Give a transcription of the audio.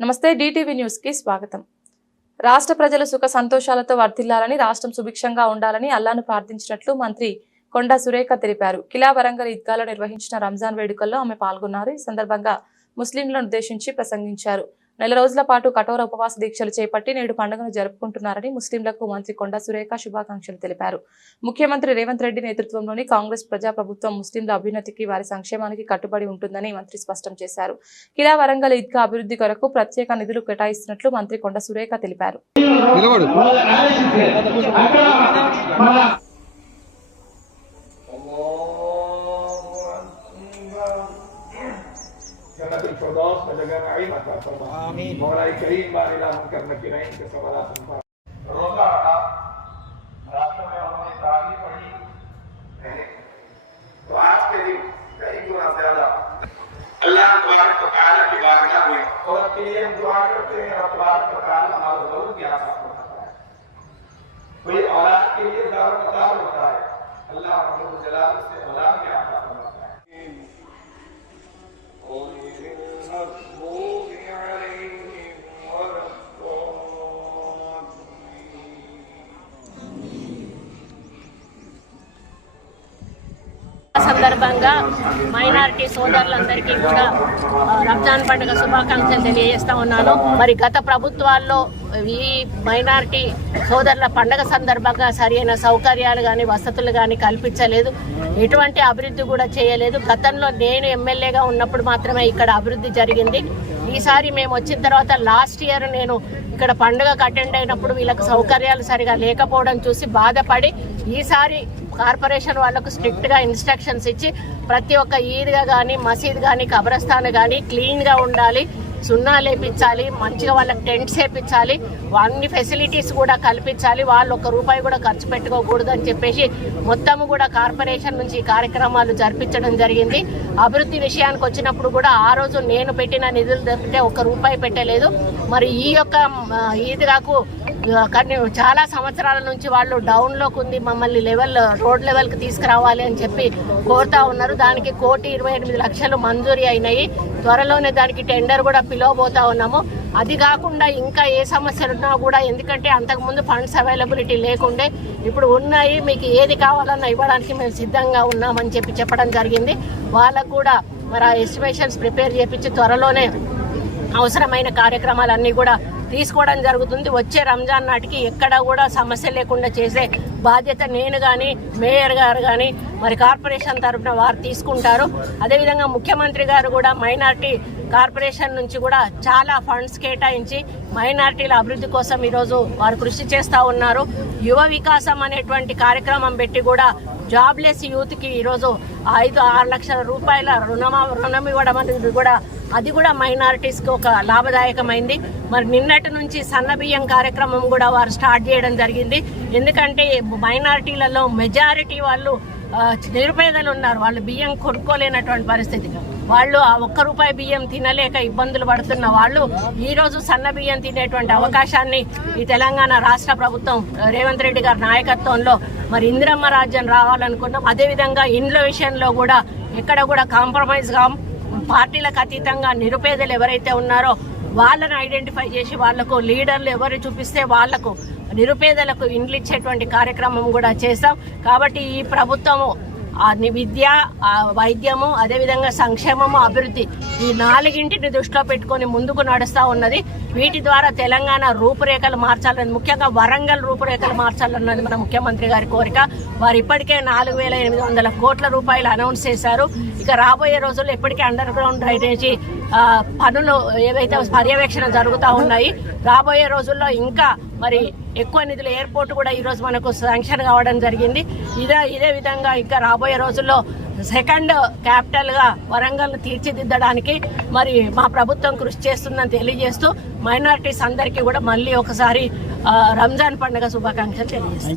నమస్తే DTV news కి స్వాగతం। రాష్ట్ర ప్రజలు సుఖ సంతోషాలతో వర్ధిల్లాలని రాష్ట్రం సుభిక్షంగా ఉండాలని అల్లాను ప్రార్థించినట్లు మంత్రి కొండా సురేఖ తెలిపారు। కిలా వరంగల్ ఈద్గాలో నిర్వహించిన రంజాన్ వేడుకల్లో ఆమె పాల్గొన్నారు। ఈ సందర్భంగా ముస్లింలను ఉద్దేశించి ప్రసంగించారు। నెల రోజుల పాటు కఠోర ఉపవాస దీక్షలు చేపట్టి నేడు పండుగను జరుపుకుంటున్నారని ముస్లింలకు మంత్రి కొండా సురేఖ శుభాకాంక్షలు తెలిపారు। ముఖ్యమంత్రి రేవంత్ రెడ్డి నేతృత్వంలోని కాంగ్రెస్ ప్రజాప్రభుత్వం ముస్లింల అభ్యున్నతికి వారి సంక్షేమానికి కట్టుబడి ఉంటుందని మంత్రి స్పష్టం చేశారు। కిలా వరంగల్ ఈద్గా అభివృద్ధి కొరకు ప్రత్యేక నిధులు కేటాయిస్తున్నట్లు మంత్రి కొండా సురేఖ తెలిపారు। Jannatul Firdaus menjaga naim atau apa? Amin. Maulai Karim barilah mungkar nakirain kesabaran tempat. रोजा रहा रात में हमने तारी पढ़ी तो आज के दिन कई गुना ज्यादा अल्लाह तबारक व तआला की बारगाह में और के लिए दुआ करते हैं और तबारक व तआला हमारा जरूर की आशा करता है। कोई औलाद के लिए दार मदार होता है, अल्लाह रब्बुल जलाल से औलाद की आशा करता है। సందర్భంగా మైనారిటీ సోదరులందరికీ కూడా రంజాన్ పండుగ శుభాకాంక్షలు తెలియజేస్తా ఉన్నాను। మరి గత ప్రభుత్వాల్లో ఈ మైనారిటీ సోదరుల పండుగ సందర్భంగా సరైన సౌకర్యాలు కానీ వసతులు కానీ కల్పించలేదు, ఎటువంటి అభివృద్ధి కూడా చేయలేదు। గతంలో నేను ఎమ్మెల్యేగా ఉన్నప్పుడు మాత్రమే ఇక్కడ అభివృద్ధి జరిగింది। ఈసారి మేము వచ్చిన తర్వాత లాస్ట్ ఇయర్ నేను ఇక్కడ పండుగకు అటెండ్ అయినప్పుడు వీళ్ళకి సౌకర్యాలు సరిగా లేకపోవడం చూసి బాధపడి ఈసారి కార్పొరేషన్ వాళ్ళకు స్ట్రిక్ట్గా ఇన్స్ట్రక్షన్స్ ఇచ్చి ప్రతి ఒక్క ఈద్గా కానీ మసీద్ కానీ కబ్రస్థాన్ కానీ క్లీన్గా ఉండాలి, సున్నా లేపించాలి, మంచిగా వాళ్ళకి టెంట్స్ వేయించాలి, అన్ని ఫెసిలిటీస్ కూడా కల్పించాలి, వాళ్ళు ₹1 కూడా ఖర్చు పెట్టుకోకూడదు అని చెప్పేసి మొత్తము కూడా కార్పొరేషన్ నుంచి కార్యక్రమాలు జరిపించడం జరిగింది। అభివృద్ధి విషయానికి వచ్చినప్పుడు కూడా ఆ రోజు నేను పెట్టిన నిధులు దొరికితే ₹1 పెట్టలేదు। మరి ఈ యొక్క ఈద్గాకు కానీ చాలా సంవత్సరాల నుంచి వాళ్ళు డౌన్లోకి ఉంది, మమ్మల్ని రోడ్ లెవెల్కి తీసుకురావాలి అని చెప్పి కోరుతా ఉన్నారు। దానికి 1,28,00,000 మంజూరీ అయినాయి, త్వరలోనే దానికి టెండర్ కూడా పిలవబోతా ఉన్నాము। అది కాకుండా ఇంకా ఏ సమస్యలు ఉన్నా కూడా, ఎందుకంటే అంతకుముందు ఫండ్స్ అవైలబిలిటీ లేకుండే, ఇప్పుడు ఉన్నాయి, మీకు ఏది కావాలన్నా ఇవ్వడానికి మేము సిద్ధంగా ఉన్నామని చెప్పడం జరిగింది। వాళ్ళకు కూడా మరి ఎస్టిమేషన్స్ ప్రిపేర్ చేయించి త్వరలోనే అవసరమైన కార్యక్రమాలన్నీ కూడా తీసుకోవడం జరుగుతుంది। వచ్చే రంజాన్ నాటికి ఎక్కడ కూడా సమస్య లేకుండా చేసే బాధ్యత నేను కానీ మేయర్ గారు కానీ మరి కార్పొరేషన్ తరఫున వారు తీసుకుంటారు। అదేవిధంగా ముఖ్యమంత్రి గారు కూడా మైనారిటీ కార్పొరేషన్ నుంచి కూడా చాలా ఫండ్స్ కేటాయించి మైనారిటీల అభివృద్ధి కోసం ఈరోజు వారు కృషి చేస్తూ ఉన్నారు। యువ వికాసం అనేటువంటి కార్యక్రమం పెట్టి కూడా జాబ్లెస్ యూత్కి ఈరోజు 5-6 లక్షల రూపాయల రుణం ఇవ్వడం అనేది కూడా అది కూడా మైనారిటీస్కి ఒక లాభదాయకమైంది। మరి నిన్నటి నుంచి సన్న బియ్యం కార్యక్రమం కూడా వారు స్టార్ట్ చేయడం జరిగింది। ఎందుకంటే మైనారిటీలలో మెజారిటీ వాళ్ళు నిరుపేదలు ఉన్నారు, వాళ్ళు బియ్యం కొనుక్కోలేనటువంటి పరిస్థితి, వాళ్ళు ఆ ₹1 బియ్యం తినలేక ఇబ్బందులు పడుతున్న వాళ్ళు ఈరోజు సన్న బియ్యం తినేటువంటి అవకాశాన్ని ఈ తెలంగాణ రాష్ట్ర ప్రభుత్వం రేవంత్ రెడ్డి గారి నాయకత్వంలో మరి ఇందిరమ్మ రాజ్యం రావాలనుకున్నాం। అదేవిధంగా ఇండ్ల విషయంలో కూడా ఎక్కడ కూడా కాంప్రమైజ్ గా పార్టీలకు అతీతంగా నిరుపేదలు ఎవరైతే ఉన్నారో వాళ్ళని ఐడెంటిఫై చేసి వాళ్లకు లీడర్లు ఎవరు చూపిస్తే వాళ్లకు నిరుపేదలకు ఇండ్లు ఇచ్చేటువంటి కార్యక్రమం కూడా చేస్తాం। కాబట్టి ఈ ప్రభుత్వము విద్య, వైద్యము, అదేవిధంగా సంక్షేమము, అభివృద్ధి ఈ 4ంటిని దృష్టిలో పెట్టుకొని ముందుకు నడుస్తూ ఉన్నది। వీటి ద్వారా తెలంగాణ రూపురేఖలు మార్చాలని, ముఖ్యంగా వరంగల్ రూపురేఖలు మార్చాలన్నది మన ముఖ్యమంత్రి గారి కోరిక। వారు ఇప్పటికే 4,800 కోట్ల రూపాయలు అనౌన్స్ చేశారు। ఇక రాబోయే రోజుల్లో ఇప్పటికే అండర్ గ్రౌండ్ డ్రైనేజీ పనులు ఏవైతే పర్యవేక్షణ జరుగుతూ ఉన్నాయి, రాబోయే రోజుల్లో ఇంకా మరి ఎక్కువ నిధులు, ఎయిర్పోర్ట్ కూడా ఈరోజు మనకు శాంక్షన్ కావడం జరిగింది। ఇదే విధంగా ఇంకా రాబోయే రోజుల్లో సెకండ్ క్యాపిటల్ గా వరంగల్ తీర్చిదిద్దడానికి మరి మా ప్రభుత్వం కృషి చేస్తుందని తెలియజేస్తూ మైనారిటీస్ అందరికీ కూడా మళ్ళీ ఒకసారి రంజాన్ పండుగ శుభాకాంక్షలు తెలియజేస్తాం।